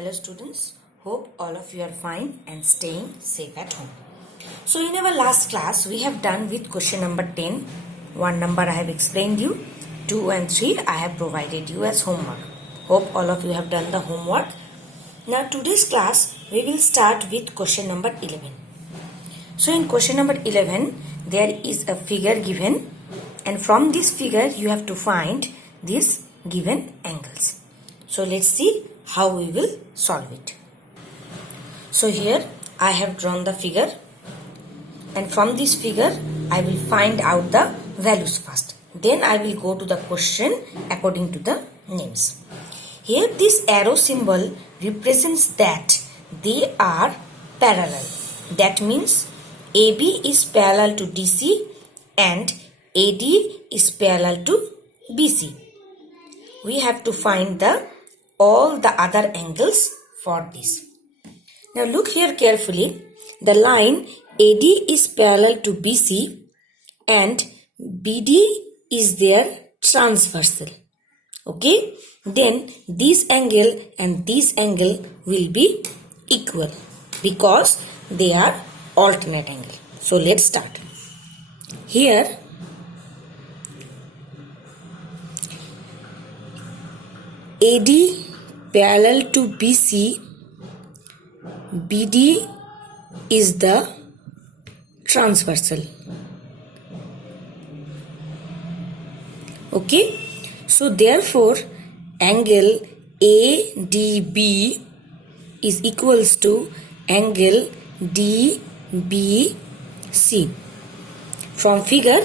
Hello students, hope all of you are fine and staying safe at home. So in our last class we have done with question number 10. One number I have explained you, 2 and 3 I have provided you as homework. Hope all of you have done the homework. Now today's class we will start with question number 11. So in question number 11 there is a figure given and from this figure you have to find these given angles. So let's see how we will solve it. So here I have drawn the figure and from this figure I will find out the values first. Then I will go to the question according to the names. Here this arrow symbol represents that they are parallel. That means AB is parallel to DC and AD is parallel to BC. We have to find all the other angles for this. Now look here carefully. The line AD is parallel to BC and BD is their transversal. Okay? Then this angle and this angle will be equal because they are alternate angle. So let's start. Here AD parallel to BC, BD is the transversal. Okay, so therefore angle ADB is equals to angle DBC. From figure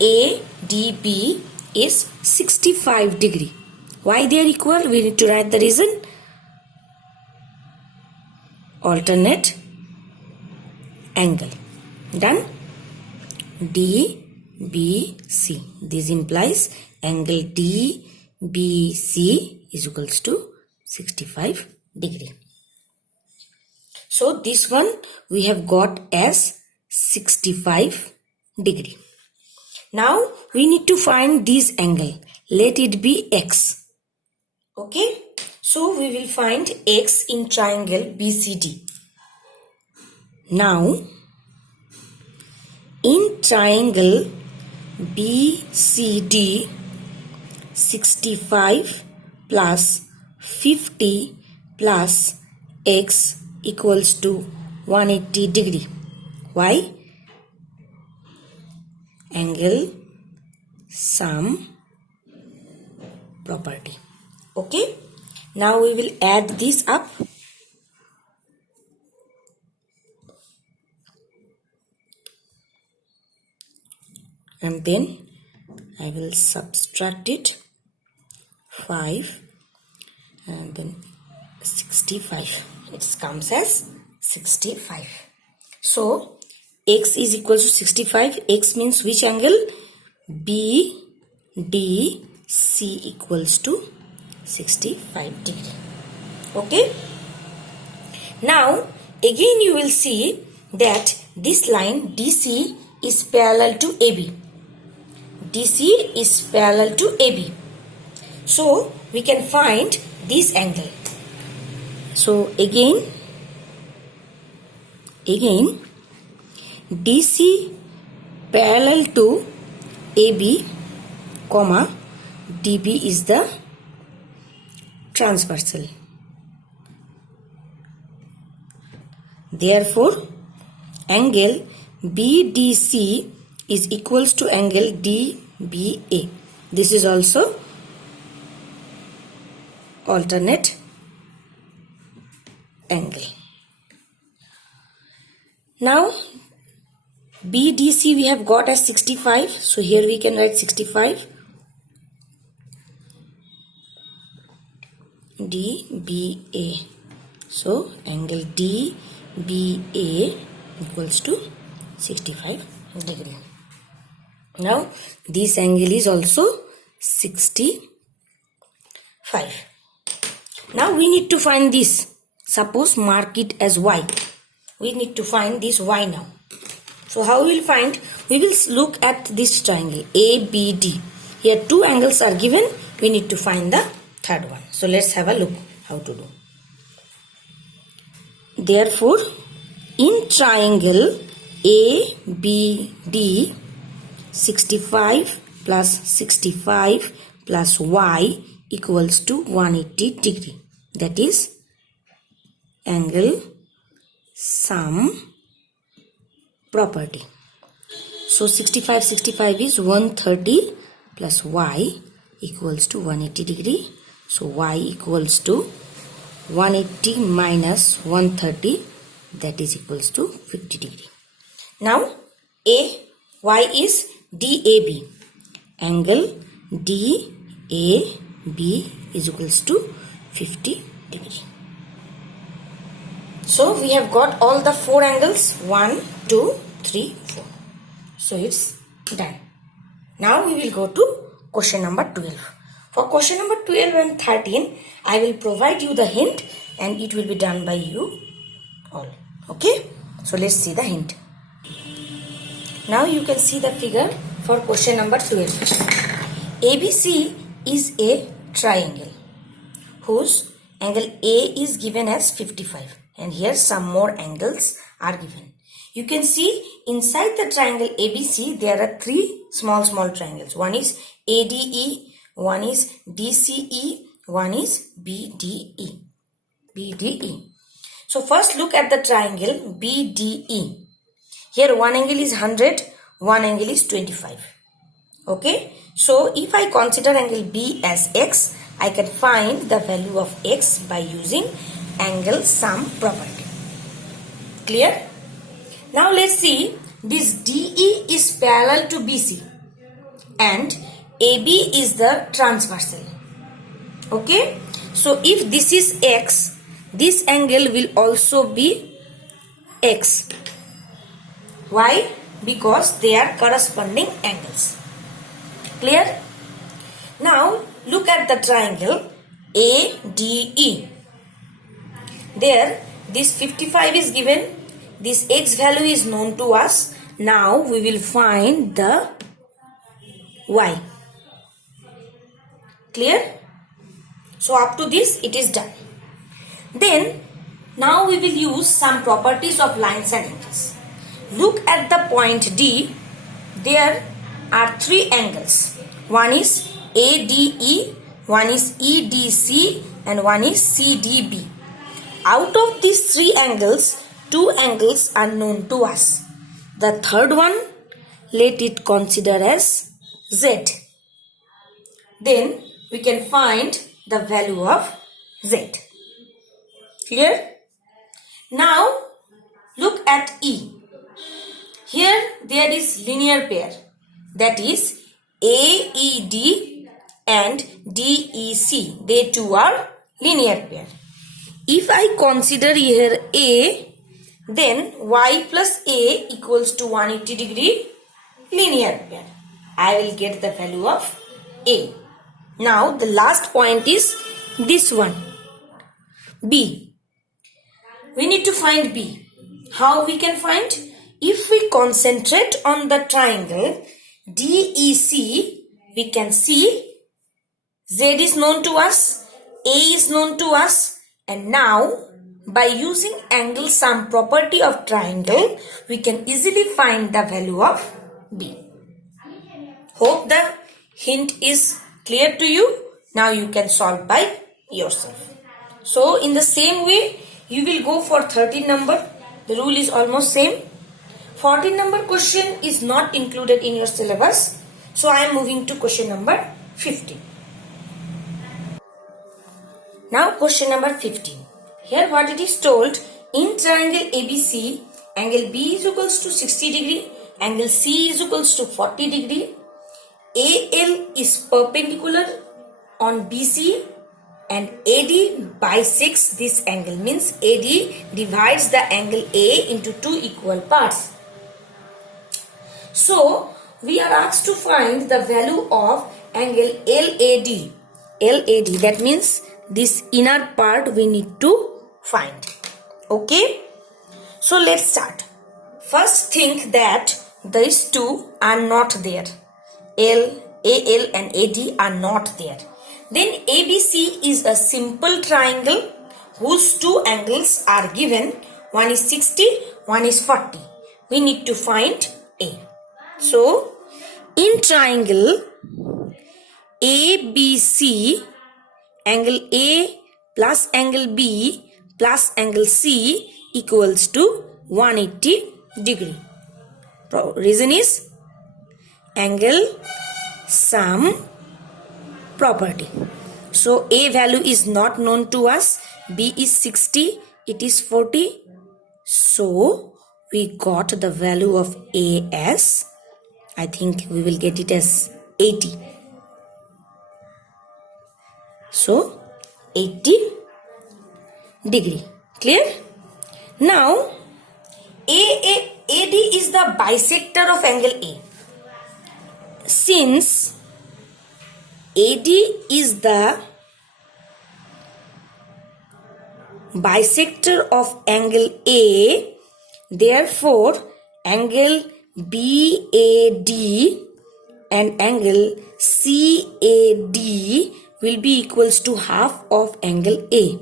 ADB is 65 degree. Why they are equal? We need to write the reason. Alternate angle. Done? DBC. This implies angle DBC is equals to 65 degree. So this one we have got as 65 degree. Now we need to find this angle. Let it be X. Okay, so we will find X in triangle BCD. Now, in triangle BCD, 65 plus 50 plus X equals to 180 degree. Why? Angle sum property. Okay, now we will add this up. And then I will subtract it 5 and then 65. It comes as 65. So X is equal to 65. X means which angle? BDC equals to 65 degree. Okay. Now again you will see that this line DC is parallel to AB. DC is parallel to AB. So we can find this angle. So again DC parallel to AB, comma DB is the transversal. Therefore, angle BDC is equals to angle DBA. This is also alternate angle. Now, BDC we have got as 65. So here we can write 65. DBA. So angle DBA equals to 65 degree. Now this angle is also 65. Now we need to find this. Suppose mark it as Y. We need to find this Y now. So how we will find? We will look at this triangle ABD. Here two angles are given. We need to find the third one. So let's have a look how to do. Therefore, in triangle ABD, 65 plus 65 plus y equals to 180 degree. That is angle sum property. So 65 is 130 plus y equals to 180 degree. So y equals to 180 minus 130, that is equals to 50 degree. Now y is DAB. Angle DAB is equals to 50 degree. So we have got all the four angles, 1, 2, 3, 4. So it's done. Now we will go to question number 12. For question number 12 and 13, I will provide you the hint and it will be done by you all. Okay? So let's see the hint. Now you can see the figure for question number 12. ABC is a triangle whose angle A is given as 55 and here some more angles are given. You can see inside the triangle ABC there are three small triangles. One is ADE, one is DCE, one is BDE. So first look at the triangle BDE. Here one angle is 100, one angle is 25. Okay. So if I consider angle B as x, I can find the value of x by using angle sum property. Clear? Now let's see, this DE is parallel to BC and AB is the transversal. Okay. So if this is x, this angle will also be x. Why? Because they are corresponding angles. Clear? Now look at the triangle ADE. There this 55 is given. This x value is known to us. Now we will find the y. Clear? So up to this it is done. Then now we will use some properties of lines and angles. Look at the point D. There are three angles. One is ADE, one is EDC and one is CDB. Out of these three angles, two angles are known to us. The third one, let it consider as Z. Then we can find the value of Z. Clear? Now look at E. Here there is linear pair, that is AED and DEC. They two are linear pair. If I consider here A, then y plus A equals to 180 degree linear pair. I will get the value of A. Now the last point is this one, B. We need to find B. How we can find? If we concentrate on the triangle DEC, we can see Z is known to us, A is known to us, and now by using angle sum property of triangle, we can easily find the value of B. Hope the hint is clear to you. Now you can solve by yourself. So in the same way, you will go for 13 number. The rule is almost same. 14 number question is not included in your syllabus. So I am moving to question number 15. Now question number 15. Here what it is told, in triangle ABC, angle B is equals to 60 degree, angle C is equals to 40 degree, AL is perpendicular on BC and AD bisects this angle, means AD divides the angle A into two equal parts. So we are asked to find the value of angle LAD. LAD, that means this inner part we need to find. Okay, so let's start. First think that these two are not there. AL and AD are not there. Then ABC is a simple triangle whose two angles are given. one is 60, one is 40. We need to find A. So, in triangle ABC, angle A plus angle B plus angle C equals to 180 degree. Reason is angle sum property. So A value is not known to us. B is 60, it is 40. So we got the value of A as, I think we will get it as 80. So 80 degree. Clear? Now AD is the bisector of angle A. Since AD is the bisector of angle A, therefore angle BAD and angle CAD will be equals to half of angle A,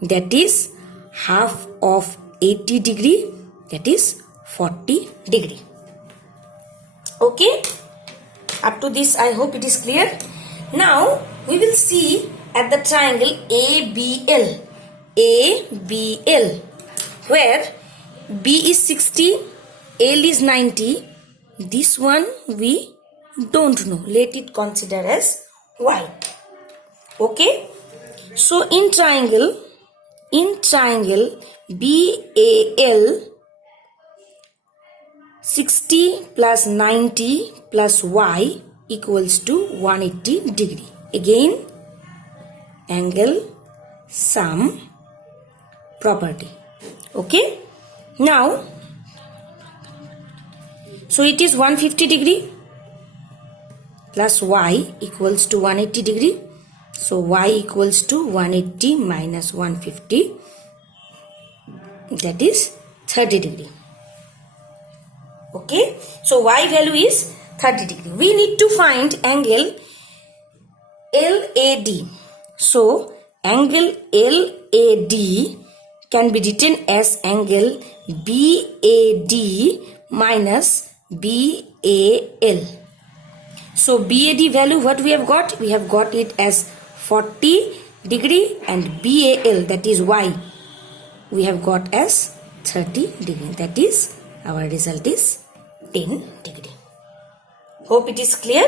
that is half of 80 degree, that is 40 degree. Okay, up to this I hope it is clear. Now we will see at the triangle ABL, where B is 60, L is 90. This one we don't know. Let it consider as Y. Okay. So in triangle BAL, 60 plus 90 plus Y equals to 180 degree. Again, angle sum property. Okay. Now, so it is 150 degree plus Y equals to 180 degree. So Y equals to 180 minus 150, that is 30 degree. Okay. So Y value is 30 degree. We need to find angle LAD. So angle LAD can be written as angle BAD minus BAL. So BAD value, what we have got? We have got it as 40 degree, and BAL, that is Y, we have got as 30 degree. That is, our result is 10 degree. Hope it is clear.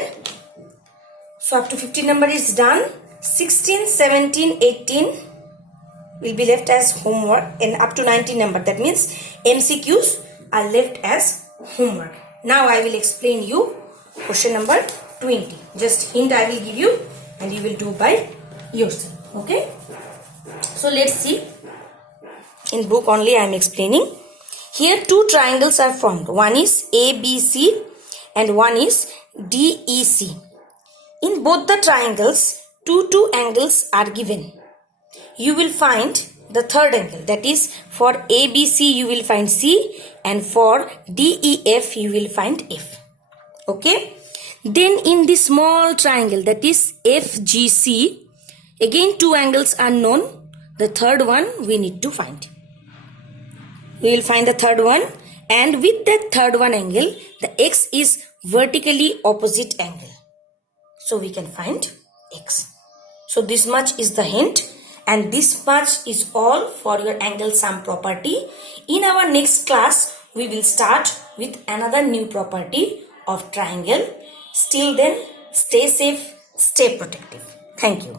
So up to 15 number is done. 16, 17, 18 will be left as homework, and up to 19 number, that means MCQs, are left as homework. Now I will explain you question number 20. Just hint I will give you and you will do by yourself. Okay. So let's see. In book only I am explaining. Here two triangles are formed. One is ABC and one is DEC. In both the triangles, two angles are given. You will find the third angle, that is for ABC you will find C, and for DEF you will find F. Okay. Then in this small triangle, that is FGC, again two angles are known. The third one we need to find. We will find the third one, and with that third one angle, the X is vertically opposite angle. So we can find X. So this much is the hint, and this much is all for your angle sum property. In our next class, we will start with another new property of triangle. Till then, stay safe, stay protective. Thank you.